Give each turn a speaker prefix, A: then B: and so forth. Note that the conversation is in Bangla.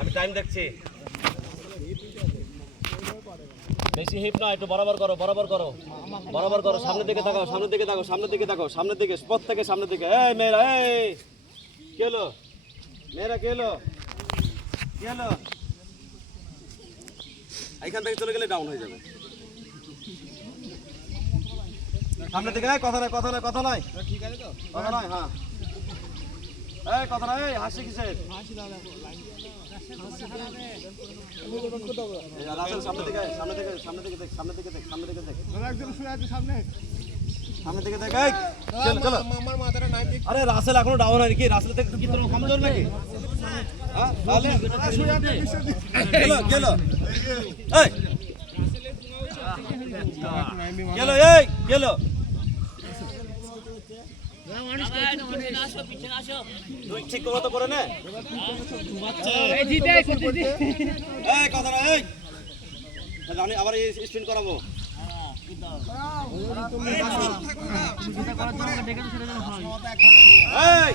A: আমি টাইম দেখছি। বেশি হিপ না, একটু বরাবর করো বরাবর করো। বরাবর করো, সামনের দিকে তাকাও, সামনের দিকে তাকাও, সামনের দিকে তাকাও, সামনের দিকে স্পট থেকে সামনের দিকে। এই মেয়েরা, এই! কে এলো মেয়েরা, কে এলো কে এলো এইখান থেকে চলে গেলে ডাউন হয়ে যাবে। সামনের দিকে কথা নাই কথা নাই, কথা
B: তো
A: কথা নাই হ্যাঁ। এই কথা নাই এই, হাসি কিসের? রাসেল সামনে দিকে সামনে দিকে সামনে দিকে দেখ সামনে দিকে দেখ সামনে দিকে দেখ।
B: একজন শুয়ে আছে সামনে।
A: সামনে দিকে দেখ এই চলো চলো।
B: আমার মাথাটা নাই
A: আরে রাসেল এখনও ডাউন হয়নি কি? রাসেল থেকে কি তোর কমজোর নাকি? হ্যাঁ তাহলে?
B: শুয়ে আছে
A: গেলো গেলো। এই। গেলো এই গেলো। ঠিক মতো করে নে কথা না আবার স্পিন করাবো এই